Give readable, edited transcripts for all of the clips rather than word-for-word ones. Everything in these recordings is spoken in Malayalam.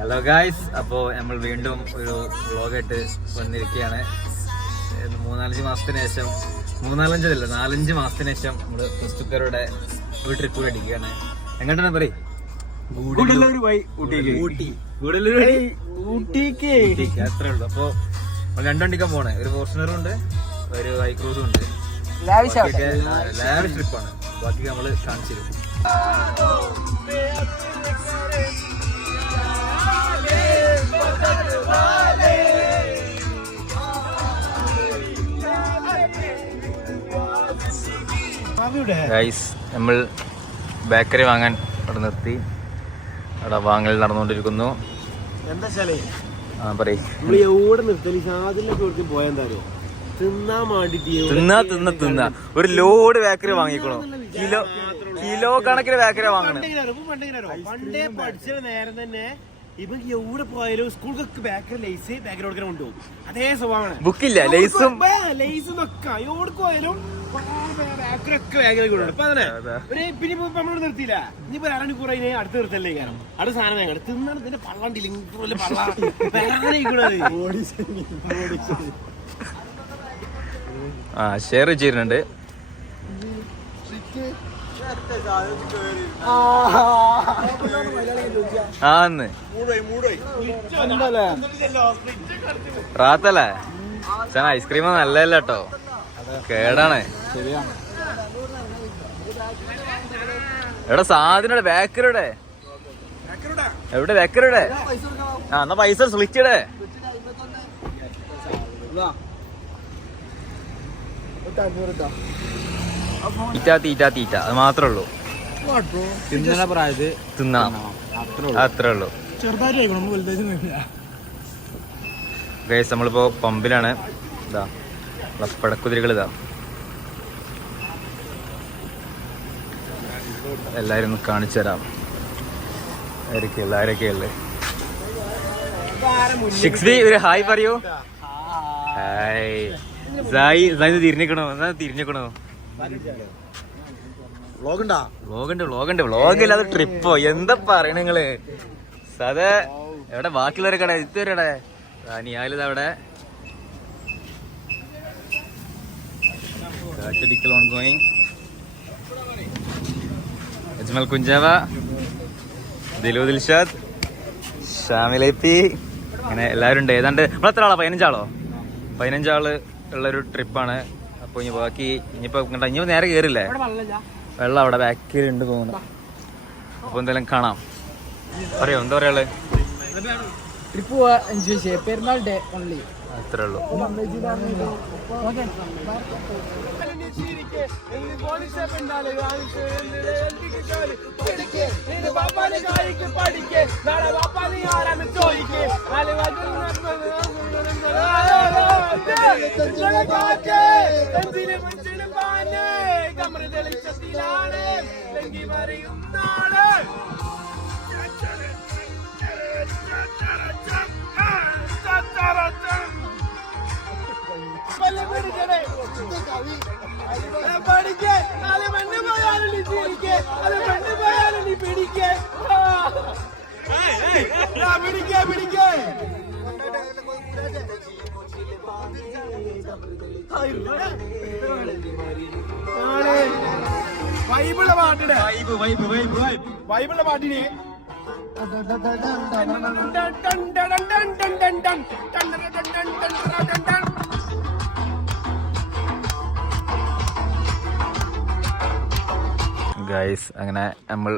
ഹലോ ഗായ്സ്, അപ്പോൾ നമ്മൾ വീണ്ടും ഒരു വ്ളോഗായിട്ട് വന്നിരിക്കുകയാണ്. 4-5 മാസത്തിന് ശേഷം, 4-5 മാസത്തിന് ശേഷം നമ്മൾ ക്രിസ്തുക്കാരുടെ ഒരു ട്രിപ്പ് കൂടെ അടിക്കുകയാണ്. എങ്ങോട്ടാണ് പറയും? അത്രേ ഉള്ളൂ. അപ്പോൾ 2 വണ്ടിക്കാൻ പോണേ. ഒരു ഫോർച്യൂണറും ഉണ്ട്, ഒരു ഹൈ ക്രൂസും ഉണ്ട്. ലാവിഷ് ട്രിപ്പാണ്. ബാക്കി നമ്മൾ കാണിച്ചു തരും. നമ്മൾ ബേക്കറി വാങ്ങാൻ അവിടെ നിർത്തി. അവിടെ വാങ്ങൽ നടന്നുകൊണ്ടിരിക്കുന്നു. തിന്നാ ഒരു ലോഡ് ബേക്കറി വാങ്ങിക്കണോ? കിലോ കണക്കിന് ബേക്കറി വാങ്ങണം. നേരം തന്നെ ഇപ്പൊ എവിടെ പോയാലും സ്കൂൾക്ക് ബേക്കറി ലൈസ് ബേക്കറി കൊടുക്കാൻ കൊണ്ടുപോകും. അതേ സ്വഭാവമാണ്. ബുക്കില്ല, ലൈസും ഒക്കെ എവിടെ പോയാലും ബേക്കറി ഒക്കെ ബേക്കറി കൊണ്ടുപോകും. അപ്പൊ അതന്നെ പിന്നെ നമ്മളോട് നിർത്തിയില്ല. ഇനിയിപ്പോ 2 മണിക്കൂർ അതിന് അടുത്ത് നിർത്തല്ലേ കാരണം അടുത്ത സാധനം വേണം. തിന്നാണ് ഇതിന്റെ പള്ളണ്ടില്ല ഷെയർ ചെയ്യുന്നുണ്ട്. റാത്തല്ലേ ചാ, ഐസ്ക്രീം നല്ലതല്ല കേട്ടോ, കേടാണ്. എവിടെ സാധനം? ബേക്കറിയുടെ എവിടെ? ബേക്കറിയുടെ എന്നാ പൈസ സ്ലിച്ചിടെ. തീറ്റ അത് മാത്രമേ ഉള്ളൂ. തിന്നണം, അത്രേ ഉള്ളൂ. ഗൈസ്, നമ്മളിപ്പോ പമ്പിലാണ്. ഇതാ പടക്കുതിരികൾ, ഇതാ എല്ലാരും ഒന്ന് കാണിച്ചു തരാം. ആരൊക്കെയല്ലേ? 6B ഒരു ഹായ് പറയൂ. ഹായ്. തിരിഞ്ഞിക്കണോ? വ്ളോഗില്ലാതെ ട്രിപ്പോ? എന്താ പറയണ നിങ്ങള്? സദ എവിടെ? ബാക്കിയുള്ളവരെ കട ഇതുവരെ നിയാലിത് അവിടെ കാറ്റടിക്കൽ ഓൺ ഗോയിങ്. അജ്മൽ കുഞ്ചാവ, ദിലു ദിൽഷാദ്, ഷാമിലൈപ്പി, അങ്ങനെ എല്ലാവരും ഉണ്ട്. ഏതാണ്ട് നമ്മളെത്ര ആളാ? 15 ആള് ഉള്ളൊരു ട്രിപ്പാണ്. അപ്പോൾ ഇനി ബാക്കി ഇനിയിപ്പോ നേരെ കയറില്ലേ? വെള്ളം അവിടെ ബാക്കിൽ ഉണ്ട് തോന്നുന്നു. അപ്പോൾ എന്തായാലും കാണാം. പറയോ, എന്താ പറയാ? ട്രിപ്പ് പോവാ, എൻജോയ് ചെയ്യാം. പെരുന്നാൾ ഡേ ഓൺലി, അത്രേ ഉള്ളൂ. വൈബിളുള്ള പാട്ടിന് ഗൈസ്, അങ്ങനെ നമ്മൾ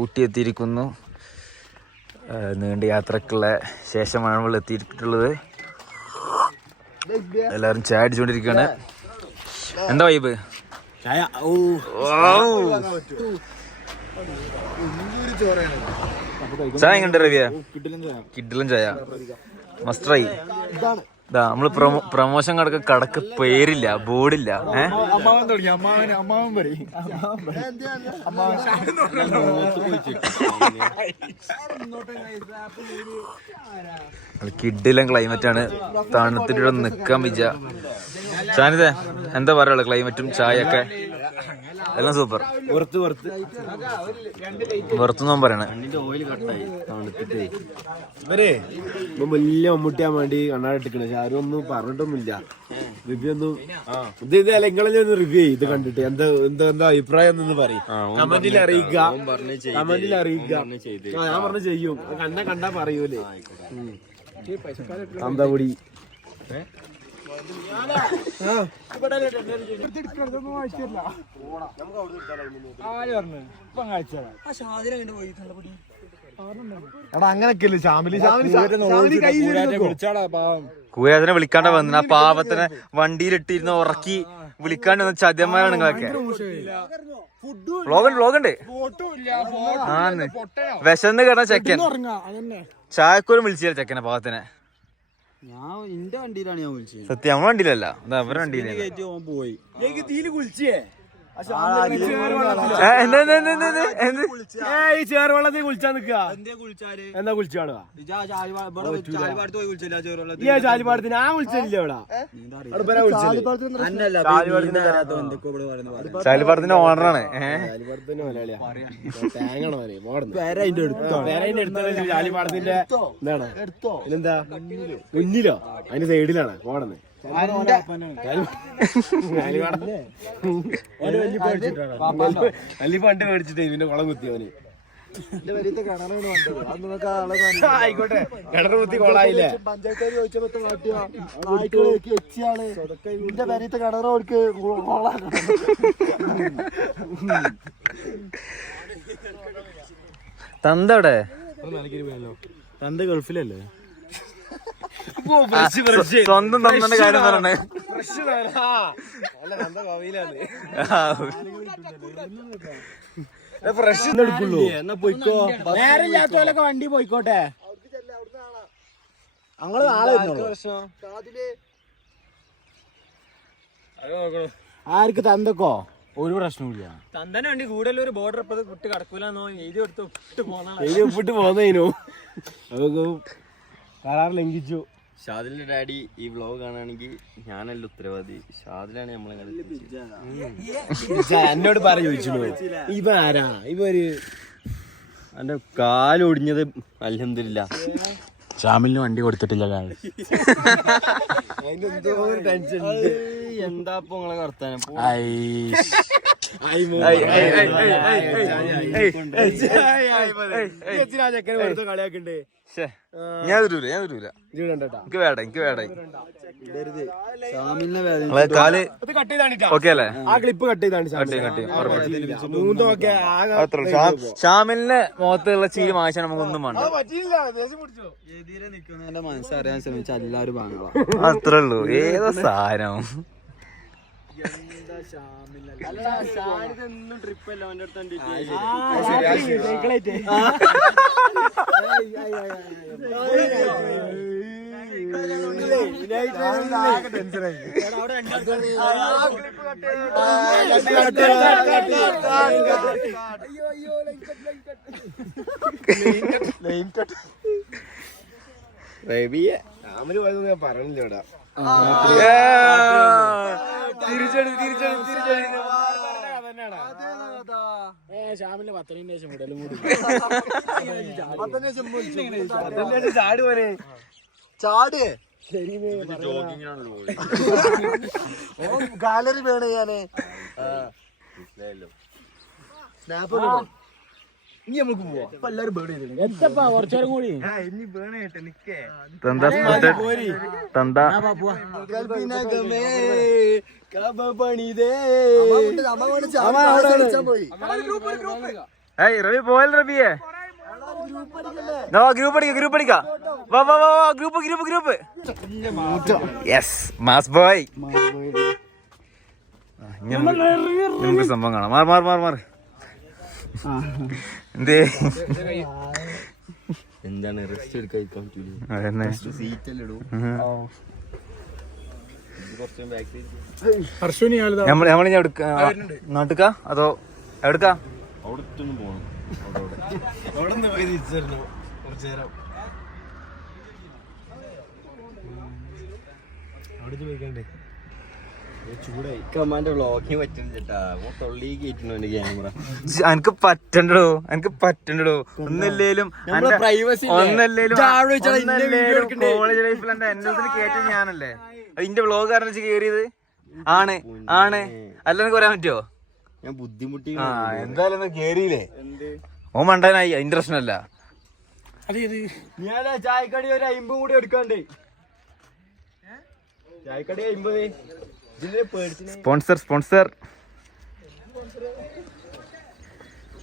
ഊട്ടി എത്തിയിരിക്കുന്നു. നീണ്ട യാത്രക്കുള്ള ശേഷമാണ് നമ്മൾ എത്തിയിട്ടുള്ളത്. എല്ലാവരും ചായ അടിച്ചുകൊണ്ടിരിക്കുകയാണ്. എന്താ വൈബ്? ചായ എങ്ങനെയുണ്ട് രവിയ? കിഡിലും ചായ മസ്റ്റായി. ഇതാ നമ്മള് പ്രൊമോഷൻ കടക്ക് പേരില്ല, ബോർഡില്ല. കിഡിലും ക്ലൈമറ്റ് ആണ്. തണുത്തിട്ട് നിക്കാൻ വിചാ. ഷാനിദേ, എന്താ പറയാ? ക്ലൈമറ്റും ചായ ഒക്കെ എല്ലാം സൂപ്പർ. വെറുത്ത് വെറുത്തൊന്നും പറയണേ. ഇവരെ ഇപ്പൊ വലിയ മമ്മൂട്ടിയാൻ വേണ്ടി കണ്ണാടിട്ടിക്കണേ. പക്ഷെ ആരും ഒന്നും പറഞ്ഞിട്ടൊന്നുമില്ല. റിവ്യൂ ഒന്നും ഇത് നിങ്ങളെ ഒന്ന് റിവ്യൂ ചെയ്ത് കണ്ടിട്ട് എന്താ അഭിപ്രായം എന്നൊന്ന് പറയും. കമന്റിൽ അറിയിക്കുക. ഞാൻ പറഞ്ഞു ചെയ്യും. കണ്ടാ പറയൂലേ. അന്തപൊടി എടാ അങ്ങനൊക്കെയല്ലേ കൂരാതിനെ വിളിക്കാണ്ട വന്ന ആ പാവത്തിനെ വണ്ടിയിലിട്ടിരുന്ന് ഉറക്കി വിളിക്കാണ്ട് വന്ന ചതിയന്മാരാണ് നിങ്ങളൊക്കെ. വ്ലോഗുണ്ട് ആന്ന് വിശന്ന് കിടന്ന ചെക്കൻ ചായക്കോലും വിളിച്ചില്ല ചെക്കനെ പാവത്തിനെ. സത്യം നമ്മളെ വണ്ടിയിലല്ല, അവരുടെ വണ്ടിയിലേ. ഈ ചേർവെള്ളത്തിൽ കുളിച്ചാ നിക്കാ. എന്താ കുളിച്ചാണോ ചാലിപ്പാടത്തിന്? ആ വിളിച്ചില്ല ചാലിപ്പാടത്തിന്റെ ഓണറാണ്. ചാലിപ്പാടത്തിന്റെ എന്താണ് എന്താ മുന്നിലോ അതിന്റെ സൈഡിലാണ് പോടുന്നത്. പണ്ട് മേടിച്ചിട്ടേ പിന്നെ കുളം കുത്തിയവന്. ആയിക്കോട്ടെ, കിണർ കുത്തി കൊളായില്ലേ? തന്തവിടെ? തന്ത ഗൾഫിലല്ലേ? സ്വന്തം തന്തന്റെ കാര്യം പറഞ്ഞേ. ഫ്രഷ് എടുക്കുള്ളൂ. എന്നാ പോയിക്കോ. നേരമില്ലാത്തോലൊക്കെ വണ്ടി പോയിക്കോട്ടെ. ഞങ്ങള് നാളെ ആർക്ക് തന്തക്കോ ഒരു പ്രശ്നമില്ല. തന്തനെ വണ്ടി കൂടുതൽ ഒരു ബോർഡർ ഇപ്പൊ വിട്ട് കടക്കൂലെന്നോ എഴുതി കൊടുത്ത് ഒപ്പിട്ട് പോന്നതിനു അതൊക്കെ കരാർ ലംഘിച്ചു. ഷാദിലിന്റെ ഡാഡി ഈ വ്ലോഗ് കാണുകയാണെങ്കിൽ ഞാനല്ല ഉത്തരവാദി, ഷാദിലാണ് നമ്മളെ. എന്നോട് പറ ചോദിച്ചു ഇവ ആരാ? ഇവര് എന്റെ കാലൊടിഞ്ഞത് അൽഹംദുലില്ലാ ഷാമിലിന് വണ്ടി കൊടുത്തിട്ടില്ല. ടെൻഷൻ എന്താ നിങ്ങളെ വർത്താനം? കളിയാക്കണ്ടേ? ഞാൻ തരൂല എനിക്ക് വേണ്ട കാല് ഓക്കെ അല്ലേ? ആ ക്ലിപ്പ് കട്ട് ചെയ്താണ് ഷാമിലിന്റെ മുഖത്തുള്ള ചീരി മാറ്റാൻ നമുക്കൊന്നും വേണ്ട. മനസ്സറിയാൻ ശ്രമിച്ച എല്ലാവരും അത്രേ ഉള്ളൂ. ഏതോ സാധനം ട്രിപ്പല്ല അവന്റെ അടുത്ത് പറഞ്ഞില്ല ഇവിടെ. ഷാമിലെ 10 ശേഷം വിടലും കൂടി ചാട് പോലെ ചാട് ഗാലറി വേണേ ഞാന് ഇനി നമുക്ക് പോവാം. ഇപ്പൊ എല്ലാരും ബേൺ ചെയ്തിട്ടുണ്ട്. എത്തപ്പാ കുറച്ചേരം കൂടി ഇനി ബേൺ ചെയ്യട്ടെ. നിക്കേ തന്ത റബി പോയൽ റബിയെ ഗ്രൂപ്പ് അടിക്കാം. Group yes mass boy. നമുക്ക് സംഭവം കാണാം. മാർ എന്തേ എന്താണ് റെസ്റ്റ് എടുക്കാൻ സീറ്റല്ലോ നമ്മളിനി നാട്ടുക്കാ അതോ എവിടുക്കാ? അവിടത്തൊന്നും പോകണം. അവിടെ നിന്ന് പോയി തിരിച്ചിരുന്നു കുറച്ചു നേരം. അവിടെ പോയിക്കണ്ടേ? ചൂടായി. കമാൻഡ് വ്ളോഗിങ് പറ്റും ചേട്ടാ. തൊള്ളി കയറ്റുന്നുണ്ട് ക്യാമറ. എനിക്ക് പറ്റണ്ടോ ഒന്നല്ലേലും കോളേജ് ലൈഫിൽ എന്റെ എന്നതിന് കേട്ട ഞാനല്ലേ അതിന്റെ വ്ളോഗ് കാരണം കേറിയത് ആണ് അല്ലെന്ന് പറയാൻ പറ്റുമോ? ഞാൻ ബുദ്ധിമുട്ടി. എന്തായാലും കേറിയില്ലേ ഓ മണ്ടനായി അതിന്റെ പ്രശ്നമല്ല. ഞാൻ ചായക്കടി ഒരു 50 കൂടി എടുക്കാണ്ട്. ചായക്കടി 50. സ്പോൺസർ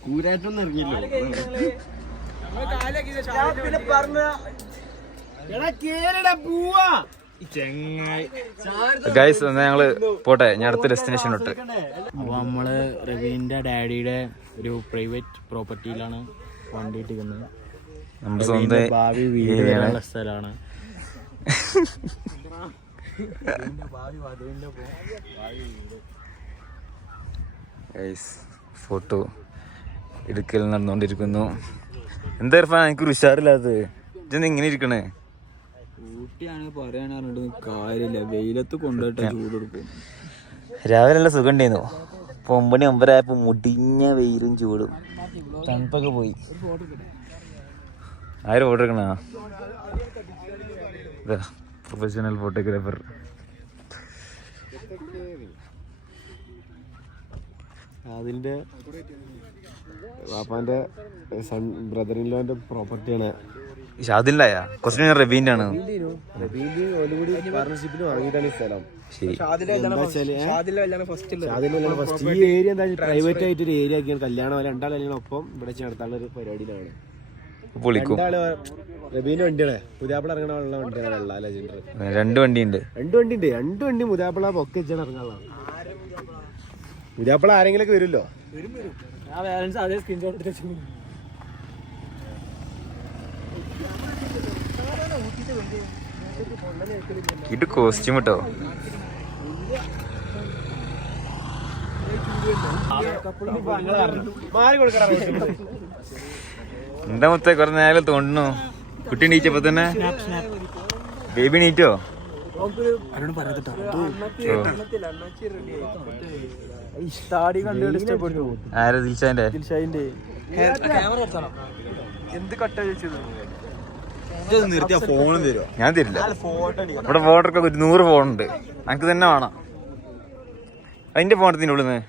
കൂരാറ്റൊന്നും ഇറങ്ങിയല്ലോ. ഗൈസ് ഞങ്ങള് പോട്ടെ, ഞാൻ അടുത്ത ഡെസ്റ്റിനേഷനിലോട്ട്. അപ്പൊ നമ്മള് റവീന്റെ ഡാഡിയുടെ ഒരു പ്രൈവറ്റ് പ്രോപ്പർട്ടിയിലാണ് വണ്ടി ഇട്ടിരിക്കുന്നത്. നമ്മുടെ സ്വന്തം ഭാവി വീട് വരാനുള്ള സ്ഥലമാണ്. ഫോട്ടോ എടുക്കൽ നടന്നുകൊണ്ടിരിക്കുന്നു. എന്താ എനിക്ക് ഉഷാറില്ലാത്തത്? ഇതെന്താ ഇങ്ങനെ ഇരിക്കണേ? ഊട്ടിയാണ് പറയാനാണ് കാര്യമില്ല, വെയിലത്ത് കൊണ്ടുപോയിട്ട് ചൂട് കൊടുക്കും. രാവിലെ നല്ല സുഖം ഉണ്ടായിരുന്നു. 9 9 മുടിഞ്ഞ വെയിലും ചൂടും തണുപ്പൊക്കെ പോയി. ആരും ഫോട്ടോ എടുക്കണ പ്രൊഫഷണൽ ഫോട്ടോഗ്രാഫർ. അതിന്റെ പാപ്പാന്റെ ബ്രദർ ഇൻ ലോന്റെ പ്രോപ്പർട്ടിയാണ്. ഷാദിലായ കുറച്ച് റബീന്റെ ആണ്. പാർട്ണർഷിപ്പിൽ വാങ്ങിയിട്ടാണ് ഈ സ്ഥലം. ശരി, ഫസ്റ്റ് ഈ ഏരിയ എന്താ പ്രൈവറ്റ് ആയിട്ട് ഒരു ഏരിയ ആക്കിയാണ്. കല്യാണം രണ്ടാളും ഒപ്പം ഇവിടെ നടത്താനുള്ള ഒരു പരിപാടിയിലാണ്. പൊളിക്കും. റബീന്റെ വണ്ടിയാണ് പുതിയാപ്പിള ഇറങ്ങാനുള്ള വണ്ടിയാണ്. വെള്ള ലെജൻഡർ 2 വണ്ടിയുണ്ട്. 2 വണ്ടി പുതിയാപ്പിള ഒക്കെ വെച്ചാണ് ഇറങ്ങാനുള്ള. പുതിയാപ്പിള ആരെങ്കിലും ഒക്കെ വരുമല്ലോ. ഇത് കോസ്റ്റ്യൂം കേട്ടോ. എന്താ മൊത്തം കുറെ നേരം തോണ്ടണു. കുട്ടി നീച്ചപ്പോ തന്നെ ബേബി നീറ്റോ? ആരാ? ദിൽഷാന്റെ. എന്ത് കട്ട ചോദിച്ചത്? ഞാൻ തരില്ല. ഇവിടെ ഫോട്ടോക്കെ 100 ഫോണുണ്ട്. എനിക്ക് തന്നെ വേണം. അതിന്റെ ഫോണത്തിന്റെ ഉള്ളിൽ നിന്ന്